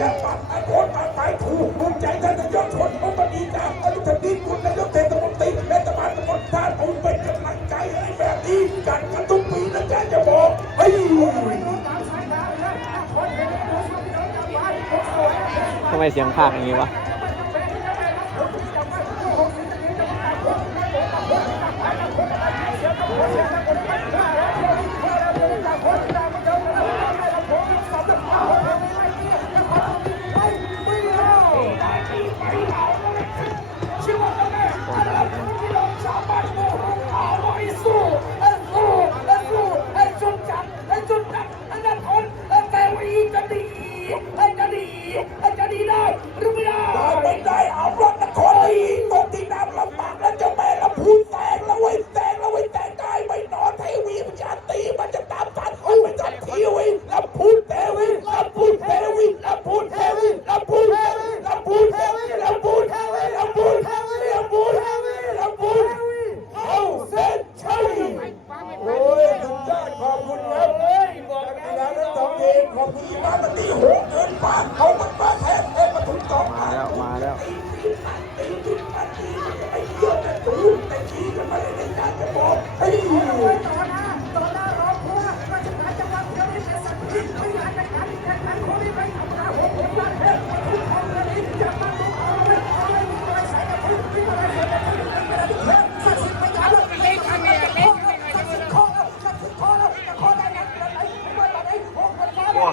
จะปัดอโคตปรัายถูกมุ่งใจท่านนายกชนมุกดีตามอนุทินคุณนายกเทศมนตรีแม่ะามาชิกท่านผมเป็นกำลังใจให้แบบนี้กันกันทุกปีนะจ๊ะจะบอกเฮ้ยทำไมเสียงภาคอย่างนี้วะ มามันตีหัวเกินฟ้าเขามันมาแทนเทพมาถึงสองมา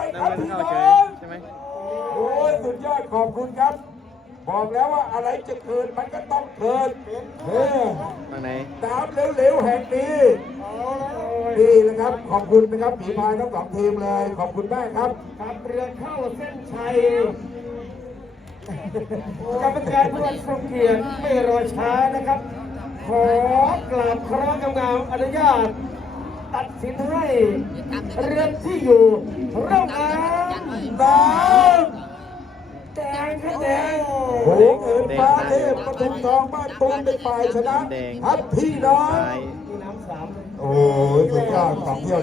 อเสียงหน่อยครับเดินพี่เข้าน้เฉอยงใช่ไหมโอ้ยสุดยอดขอบคุณครับ บอกแล้วว่าอะไรจะเกิดมันก็ต้องเกิดเออฝั่งไหนตามเร็วๆแห่งนี้นี่นะครับ ขอบคุณนะครับผีพายทั้งสองทีมเลย ขอบคุณมากครับขับเรือเข้าเส้นชัยกรรมการผู้ทรงเกียรติไม่รอช้านะครับ ขอกราบครองงามๆอนุญาต ตัดสินให้เรือนที่อยู่ร่องน้ำสามแดงคะแนนโหงเอิญฟ้าเทพปทุมทองบ้านตูมเป็นฝ่ายชนะแดงครับพี่น้องซ้ายมีน้ำสามโอ้ยสุดยอดสองเที่ยว